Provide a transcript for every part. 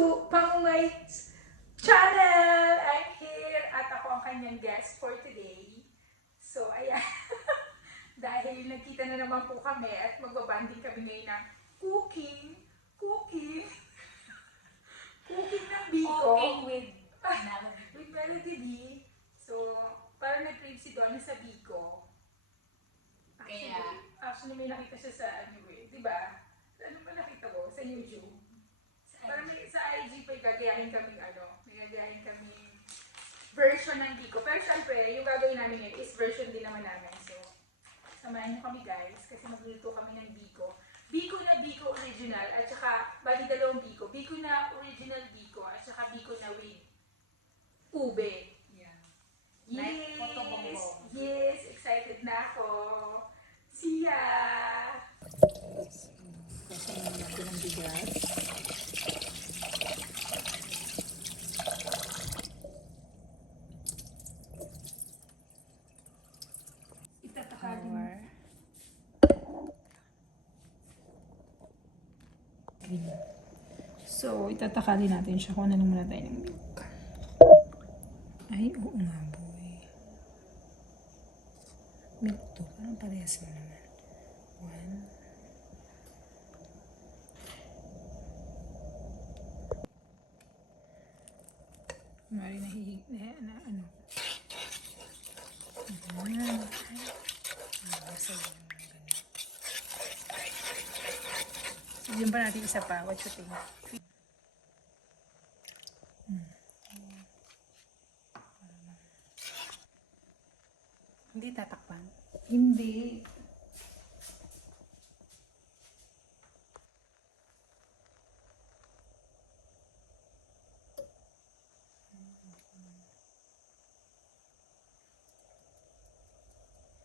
to Pangungay's channel! I'm here at ako ang kanyang guest for today. So, ayan. Dahil nagkita na naman po kami at magbabanding kami ngayon ng cooking ng biko. Cooking with Melody. With Melody D. So, parang nag-crave si Donna sa biko. Actually, may nakita siya sa ano eh, di ba? Ano ba nakita ko? Sa YouTube. Parang may, sa IG pa gagayahin kaming version ng biko. Pero syempre, yung gagawin namin ngayon is version din naman namin. So, samahan niyo kami guys, kasi magluluto kami ng biko. Biko na biko original, at saka, bali dalawang biko. Biko na original biko, at saka biko na with ube. Yeah. Yes! Like Otobongo. Yes! Excited na ako! See ya! Kasi natin ang bigas. Itatakalin. So, itatakalin natin siya kung ano muna tayo ng milk. Ay, oo nga boy. Milk to. Parang parehas mo naman. One. Mari nahihig na ano. Ayan. Basta yun naman ganun. Sigyan pa natin isa pa. What you think? Hindi tatakpan. Hindi.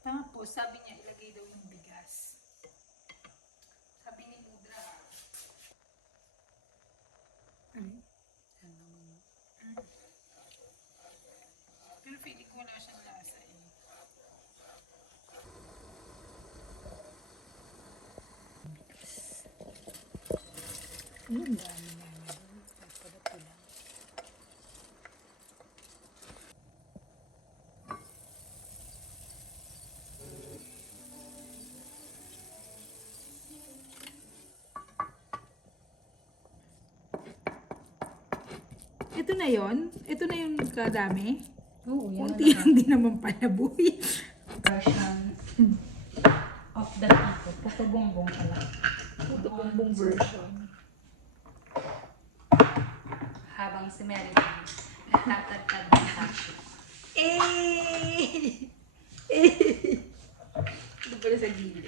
Tapos, sabi niya, ilagay daw yung bigas. Sabi ni Mudra. Ano? Pero feeling ko wala siyang lasa eh. Ang dami namin. Pagpalat ko lang. Ito na yon? Ito na yung kadami? Oo, yan Kunti lang din naman pala, boy. version of the biko. Puto bongbong pala. Ito bongbong version. Habang si Melody tatagtad ng tashi. Eh! Ito pala sa gilid.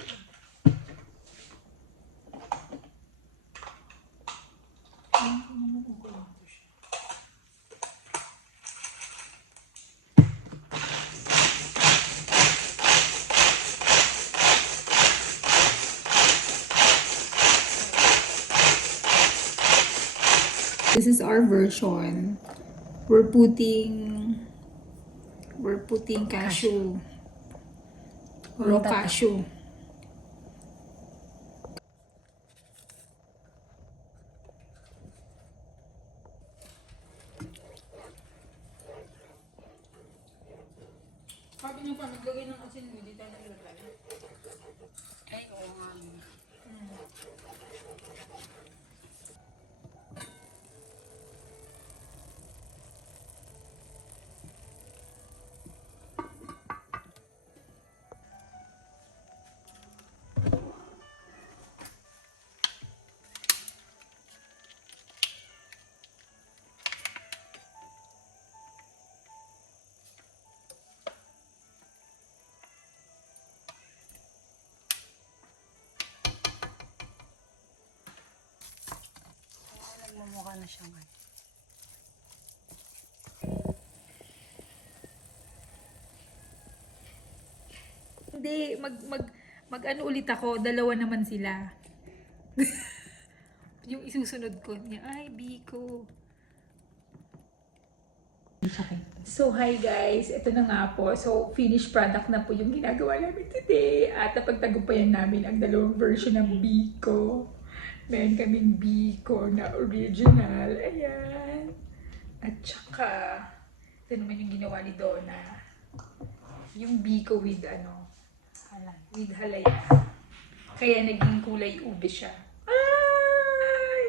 This is our version. We're putting cashew. Raw cashew. Sabi niyo pa, naglagay ng asin, hindi tayo naglagay. Ay, oo nga. Nagmumukha na siya ngayon. Hindi, mag ano ulit ako, dalawa naman sila. Yung isusunod ko niya, ay, Biko. So, hi guys. Ito na nga po. So, finished product na po yung ginagawa namin today. At napagtagumpayan namin ang dalawang version ng Biko. Meron kaming biko na original. Ayan. At saka, ito naman yung ginawa ni Donna. Yung biko with with halaya. Kaya naging kulay ube siya. Ay!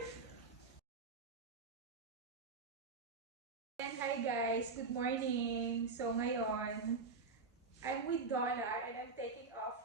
And hi guys, good morning. So ngayon, I'm with Donna and I'm taking off